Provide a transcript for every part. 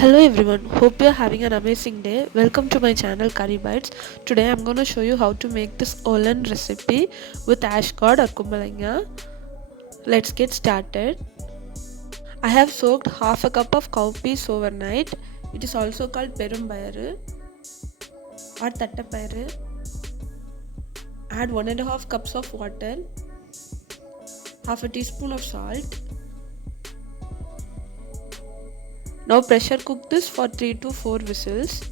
Hello everyone, hope you're having an amazing day. Welcome to my channel Curry Bites. Today I'm going to show you how to make this Olan recipe with ashgourd or Kumbalanga. Let's get started. I have soaked half a cup of cowpeas overnight. It is also called perumbayaru or tattapayaru. Add 1.5 cups of water, half a teaspoon of salt. Now pressure cook this for 3 to 4 whistles.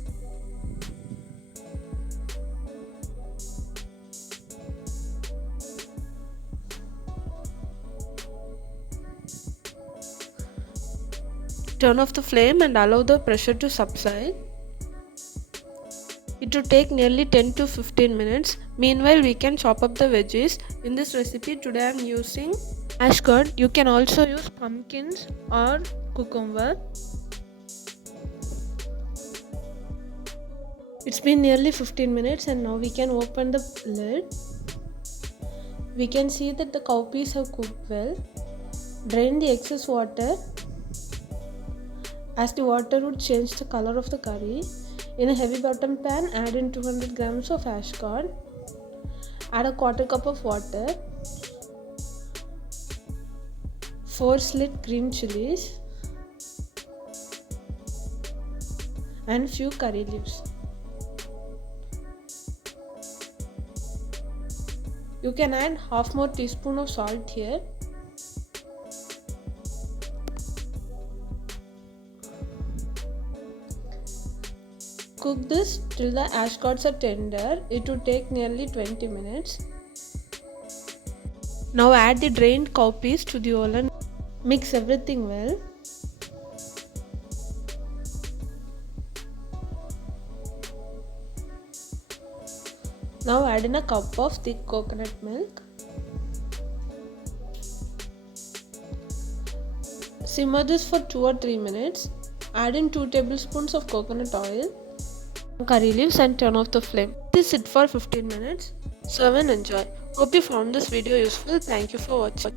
Turn off the flame and allow the pressure to subside. It will take nearly 10 to 15 minutes. Meanwhile, we can chop up the veggies. In this recipe, today I am using ashgourd. You can also use pumpkins or cucumber. It's been nearly 15 minutes and now we can open the lid. We can see that the cowpeas have cooked well. Drain the excess water, as the water would change the color of the curry. In a heavy bottom pan, add in 200 grams of ashgourd. Add a quarter cup of water, 4 slit green chillies and few curry leaves. You can add half more teaspoon of salt here. Cook this till the ashgourds are tender. It will take nearly 20 minutes. Now add the drained cowpeas to the Olan. Mix everything well. Now add in a cup of thick coconut milk. Simmer this for 2 or 3 minutes. Add in 2 tablespoons of coconut oil, curry leaves and turn off the flame. This is it for 15 minutes. Serve and enjoy. Hope you found this video useful. Thank you for watching.